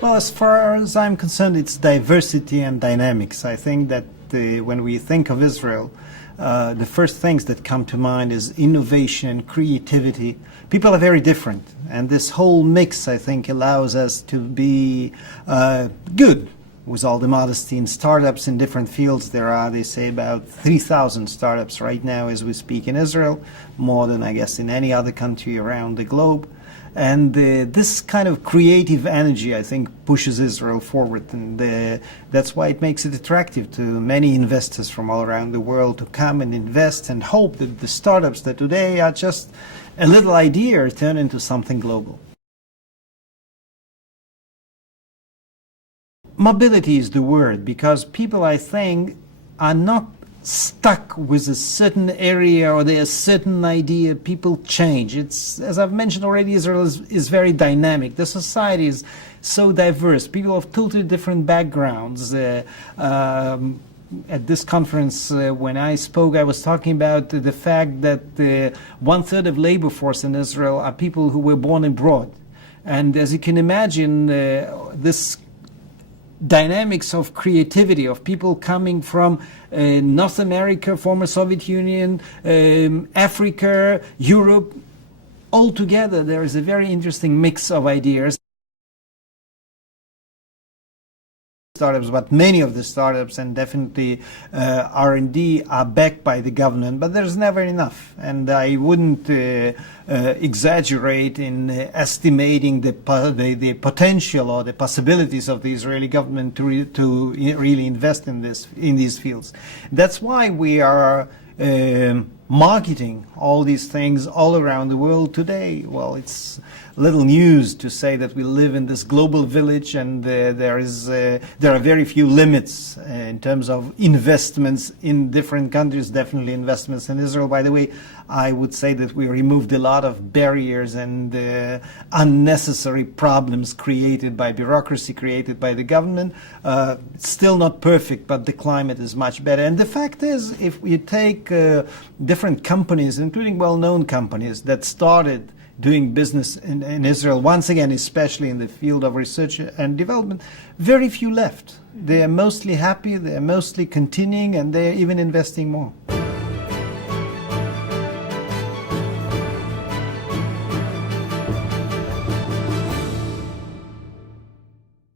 Well, as far as I'm concerned, it's diversity and dynamics. I think that when we think of Israel, the first things that come to mind is innovation, creativity. People are very different, and this whole mix, I think, allows us to be good, with all the modesty. In startups in different fields. There are, they say, about 3,000 startups right now as we speak in Israel, more than, I guess, in any other country around the globe. And this kind of creative energy, I think, pushes Israel forward. And that's why it makes it attractive to many investors from all around the world to come and invest and hope that the startups that today are just a little idea turn into something global. Mobility is the word, because people, I think, are not stuck with a certain area or a certain idea. People change. It's, as I've mentioned already, Israel is very dynamic. The society is so diverse. People of totally different backgrounds. At this conference, when I spoke, I was talking about the fact that 1/3 of labor force in Israel are people who were born abroad. And as you can imagine, this dynamics of creativity, of people coming from North America, former Soviet Union, Africa, Europe, all together there is a very interesting mix of ideas. Startups, but many of the startups and definitely R&D are backed by the government, but there's never enough. And I wouldn't exaggerate in estimating the potential or the possibilities of the Israeli government to really invest in these fields. That's why we are marketing all these things all around the world today. Well, it's little news to say that we live in this global village, and there are very few limits in terms of investments in different countries. Definitely investments in Israel. By the way, I would say that we removed a lot of barriers and unnecessary problems created by bureaucracy, created by the government. It's still not perfect, but the climate is much better. And the fact is, if you take different companies, including well-known companies that started doing business in Israel, once again, especially in the field of research and development, very few left. They are mostly happy, they are mostly continuing, and they are even investing more.